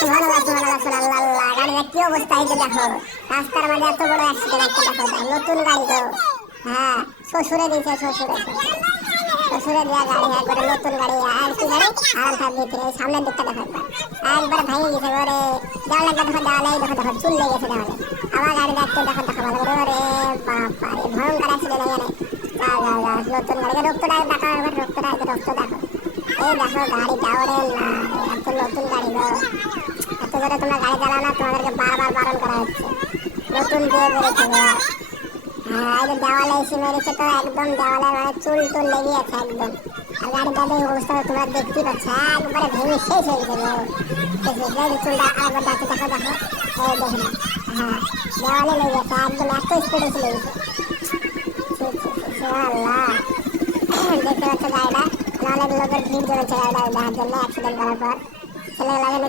সুবহানাল্লাহ সুবহানাল্লাহ সুবহানাল্লাহ, গাড়িটা কি অবস্থা, এই যে দেখো রাস্তার মাঝে এত বড় অ্যাক্সিডেন্ট একটা, দেখো নতুন গাড়ি তো। হ্যাঁ, শ্বশুরে দিয়েছে, শ্বশুরে শ্বশুরে দেওয়া গাড়ি, একবারে নতুন গাড়ি। আর কি গাড়ি, আরাম থাক ভিতরে, সামনের দিকটা দেখো একবার ভেঙে গেছে ওরে। দেওয়ালটা দেখো, দেওয়ালে দেখো দেখো চুল লেগে গেছে দেওয়ালে। আমার গাড়ি দেখতে দেখো দেখো ভালো করে, ওরে বাবা রে ভয়ঙ্কর অ্যাক্সিডেন্ট এখানে। যা যা যা, নতুন গাড়ি, রক্তটা দেখো একবার, রক্তটা রক্ত দেখো। এই দেখো গাড়িটা, ওরে না এত নতুন গাড়ি গো, এত জোরে তোমরা গাড়ি চালাও না, তোমাদেরকে বারবার বারণ করা হচ্ছে। নতুন দিয়ে বেরোচ্ছে গো। হ্যাঁ, এই যে দেওয়ালে এসে মেরেছে তো, একদম দেওয়ালে মানে চুল টুল লেগে আছে একদম। আর গাড়িটা এই অবস্থা তোমরা দেখতেই পাচ্ছ, একবারে ভেঙে শেষ হয়ে গেছে গো। চুলটা আরেকবার দেখো দেখো দেখো, এই দেখুন। হ্যাঁ, দেওয়ালে লেগে গেছে একদম, এত স্পিডে চলে গেছে। আল্লাহ, দেখতে পাচ্ছ গাড়িটা, অনেক লোকের ভিড় জমেছে গাড়িটা দেখার জন্য অ্যাক্সিডেন্ট করার পর। ছেলেগুলো